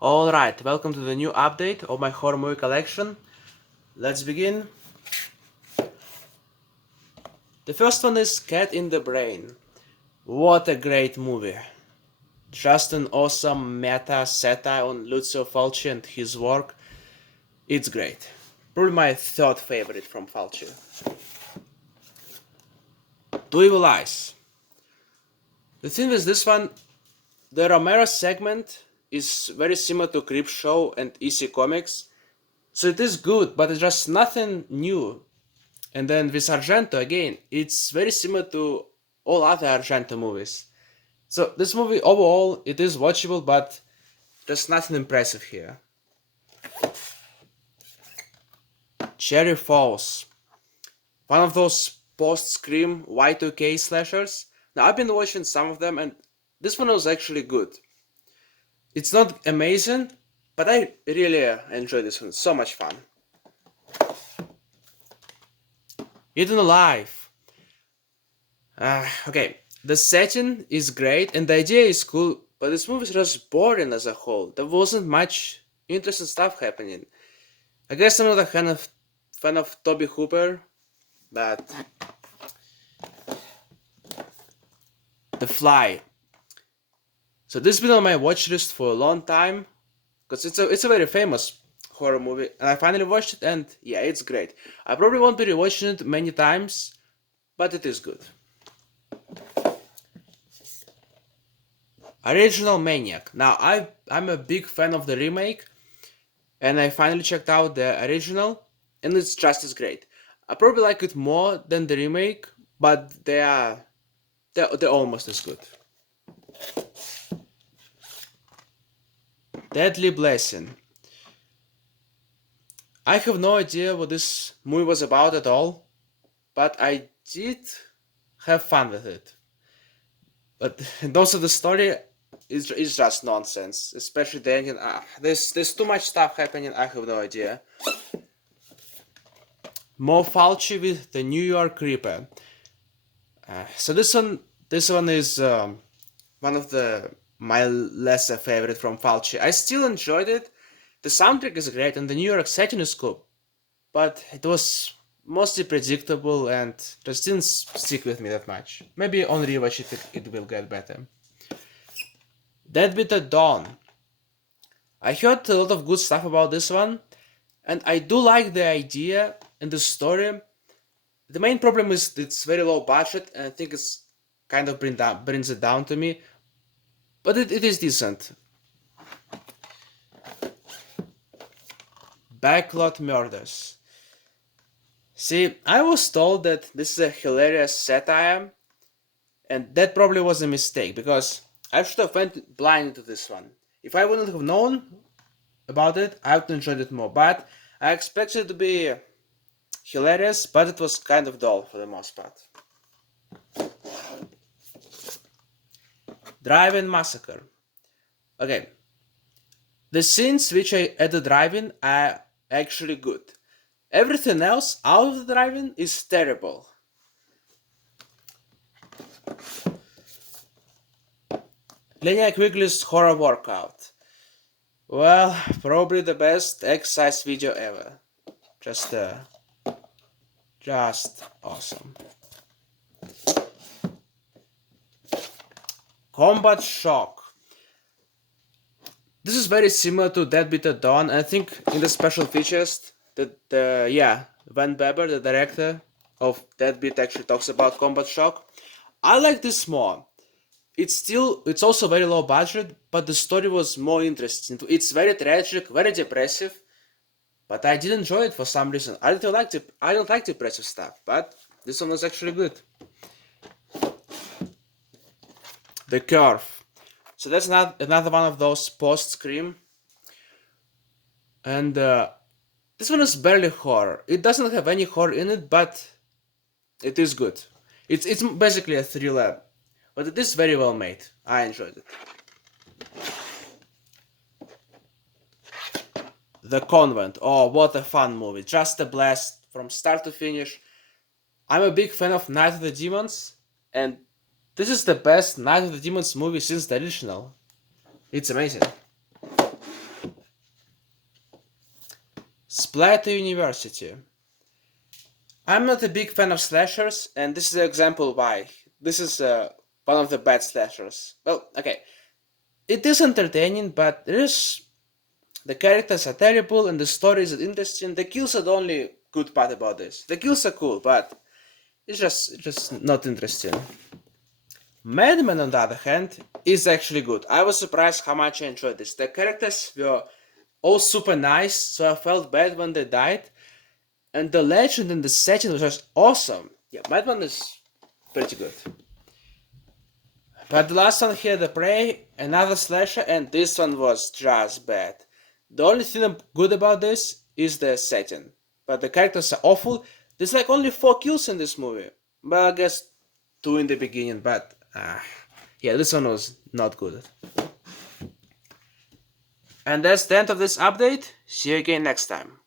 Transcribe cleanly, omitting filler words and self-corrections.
Alright, welcome to the new update of my horror movie collection. Let's begin. The first one is Cat in the Brain. What a great movie. Just an awesome meta satire on Lucio Fulci and his work. It's great. Probably my third favorite from Fulci. Two Evil Eyes. The thing with this one, the Romero segment is very similar to Creepshow and EC Comics. So it is good, but it's just nothing new. And then with Argento again, it's very similar to all other Argento movies. So this movie overall, it is watchable, but there's nothing impressive here. Cherry Falls. One of those post-Scream Y2K slashers. Now I've been watching some of them and this one was actually good. It's not amazing, but I really enjoyed this one. So much fun. Hidden Alive. Okay, the setting is great and the idea is cool, but this movie is just boring as a whole. There wasn't much interesting stuff happening. I guess I'm not a fan of Toby Hooper, but The Fly. So this has been on my watch list for a long time, because it's a very famous horror movie, and I finally watched it, and yeah, it's great. I probably won't be rewatching it many times, but it is good. Original Maniac. Now I'm a big fan of the remake, and I finally checked out the original, and it's just as great. I probably like it more than the remake, but they're almost as good. Deadly Blessing. I have no idea what this movie was about at all, but I did have fun with it. But and also the story is just nonsense, especially the ending. There's too much stuff happening. I have no idea. More Fulci with the New York Reaper. So this one is one of my lesser favorite from Fulci. I still enjoyed it. The soundtrack is great and the New York setting is cool, but it was mostly predictable and just didn't stick with me that much. Maybe on rewatch it will get better. Deadbeat at Dawn. I heard a lot of good stuff about this one, and I do like the idea and the story. The main problem is it's very low budget, and I think it's kind of brings it down to me, but it is decent. Backlot Murders. See, I was told that this is a hilarious satire, and that probably was a mistake because I should have went blind to this one. If I wouldn't have known about it, I would have enjoyed it more. But I expected it to be hilarious, but it was kind of dull for the most part. Drive-in Massacre. Okay, the scenes which I at the drive-in are actually good. Everything else out of the drive-in is terrible. Linnea Quigley's horror workout. Well, probably the best exercise video ever. Just awesome. Combat Shock. This is very similar to Deadbeat at Dawn. I think in the special features Van Beber, the director of Deadbeat, actually talks about Combat Shock. I like this more. It's also very low budget, but the story was more interesting. It's very tragic, very depressive, but I did enjoy it for some reason. I don't like depressive stuff, but this one was actually good. The Carve. So that's another one of those post-Scream, and this one is barely horror. It doesn't have any horror in it, but it is good. It's basically a thriller, but it is very well made. I enjoyed it. The Convent. Oh, what a fun movie. Just a blast from start to finish. I'm a big fan of Night of the Demons, and this is the best Night of the Demons movie since the original. It's amazing. Fly to University. I'm not a big fan of slashers, and this is an example why. This is one of the bad slashers. Well, okay, it is entertaining, but the characters are terrible and the story is interesting. The kills are the only good part about this. The kills are cool, but it's just not interesting. Mad Men, on the other hand, is actually good. I was surprised how much I enjoyed this. The characters were all super nice, so I felt bad when they died. And the legend and the setting was just awesome. Yeah, Mad Men is pretty good. But the last one here, The Prey, another slasher, and this one was just bad. The only thing good about this is the setting. But the characters are awful. There's like only 4 kills in this movie. But I guess 2 in the beginning, but yeah, this one was not good. And that's the end of this update. See you again next time.